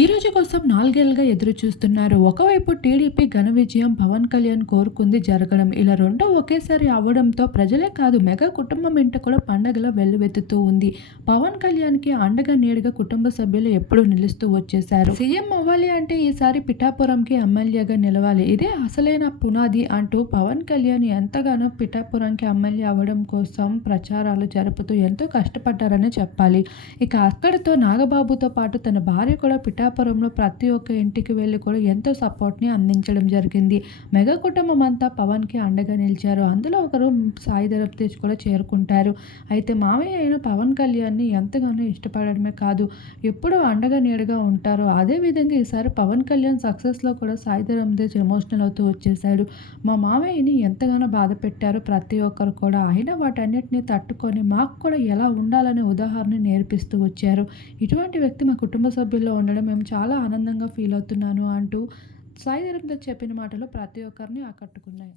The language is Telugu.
ఈ రోజు కోసం నాలుగేళ్ళుగా ఎదురు చూస్తున్నారు. ఒకవైపు టీడీపీ ఘన విజయం పవన్ కళ్యాణ్ కోరుకుంది జరగడం. ఇలా రెండో ఒకేసారి అవ్వడంతో ప్రజలే కాదు మెగా కుటుంబం ఇంట కూడా పండగల వెల్లువెత్తుతూ ఉంది. పవన్ కళ్యాణ్కి అండగా నేడుగా కుటుంబ సభ్యులు ఎప్పుడూ నిలుస్తూ వచ్చేశారు. సీఎం అవ్వాలి అంటే ఈసారి పిఠాపురంకి ఎమ్మెల్యేగా నిలవాలి. ఇదే అసలైన పునాది అంటూ పవన్ కళ్యాణ్ ఎంతగానో పిఠాపురంకి ఎమ్మెల్యే అవ్వడం కోసం ప్రచారాలు జరుపుతూ ఎంతో కష్టపడ్డారని చెప్పాలి. ఇక అక్కడితో నాగబాబుతో పాటు తన భార్య కూడా పిఠాపురంలో ప్రతి ఒక్క ఇంటికి వెళ్ళి కూడా ఎంతో సపోర్ట్ని అందించడం జరిగింది. మెగా కుటుంబం అంతా పవన్కి అండగా నిలిచారు. అందులో ఒకరు సాయి తేజ్ కూడా చేరుకుంటారు. అయితే మామయ్య అయిన పవన్ కళ్యాణ్ని ఎంతగానో ఇష్టపడడమే కాదు ఎప్పుడూ అండగా నీడగా ఉంటారు. అదేవిధంగా ఈసారి పవన్ కళ్యాణ్ సక్సెస్లో కూడా సాయి ధరమ్ తేజ్ ఎమోషనల్ అవుతూ వచ్చేసాడు మా మామయ్యని ఎంతగానో బాధ పెట్టారు ప్రతి ఒక్కరు కూడా. అయినా వాటన్నిటిని తట్టుకొని మాకు కూడా ఎలా ఉండాలనే ఉదాహరణ నేర్పిస్తూ వచ్చారు. ఇటువంటి వ్యక్తి మా కుటుంబ సభ్యుల్లో ఉండడం మేము చాలా ఆనందంగా ఫీల్ అవుతున్నాను అంటూ సాయి ధరమ్ చెప్పిన మాటలు ప్రతి ఒక్కరిని ఆకట్టుకున్నాయి.